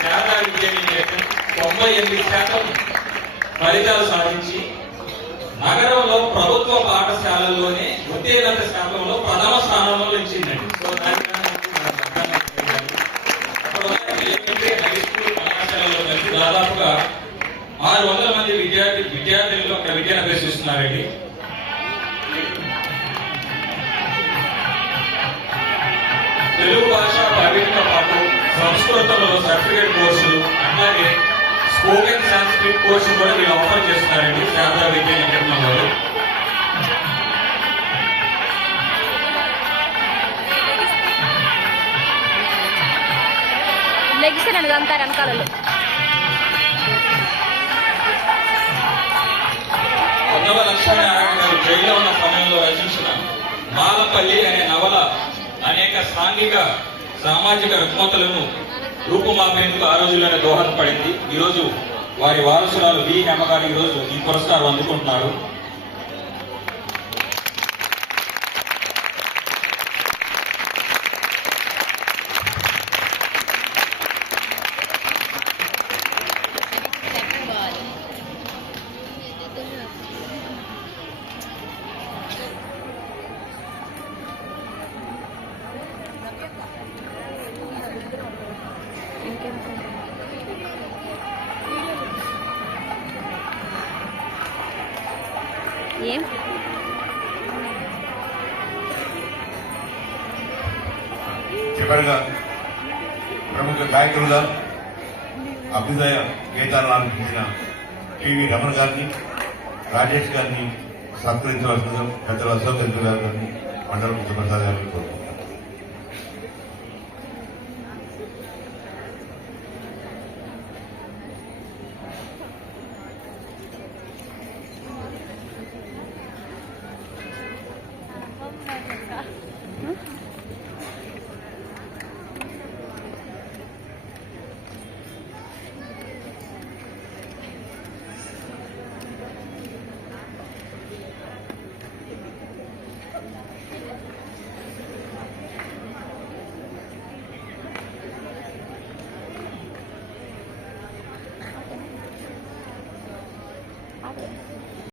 శారదా విద్యా నికేతన్ 98% ఫలితాలు సాధించి నగరంలో ప్రభుత్వ పాఠశాలల్లోనే ఉత్తీర్ణత శాతంలో ప్రథమ స్థానంలో నిలిచిందండి. సో హై స్కూల్ కళాశాలలో కలిసి దాదాపుగా 600 మంది విద్యార్థులు అక్కడ విద్యను అభ్యసిస్తున్నారండి. తెలుగు భాష ప్రావీణ్యంతో పాటు సంస్కృతంలో సర్టిఫికేట్ కోర్సులు అలాగే స్పోకెన్ సాంస్క్రిట్ కోర్సు కూడా వీళ్ళు ఆఫర్ చేస్తున్నారండి శారదా విద్యా నికేతన్ వారు. పొన్నవ లక్ష్మీనారాయణ గారు జైల్లో ఉన్న సమయంలో రచించిన మాలపల్లి అనే నవల అనేక సాంఘిక సామాజిక రుగ్మతలను రూపుమాపేందుకు ఆ రోజుల్లోనే దోహదపడింది. ఈరోజు వారి వారసురాలు వి హేమ గారు ఈరోజు ఈ పురస్కారం అందుకుంటున్నారు. చివరిగా ప్రముఖ గాయకులుగా అభ్యుదయ గీతాలను ఆలపించిన టీవీ రమణ గారిని, రాజేష్ గారిని సత్కరించవలసిన పెద్దల అశోక్ గారిని, మండల ప్రసాద్ గారిని కోరుతున్నాను.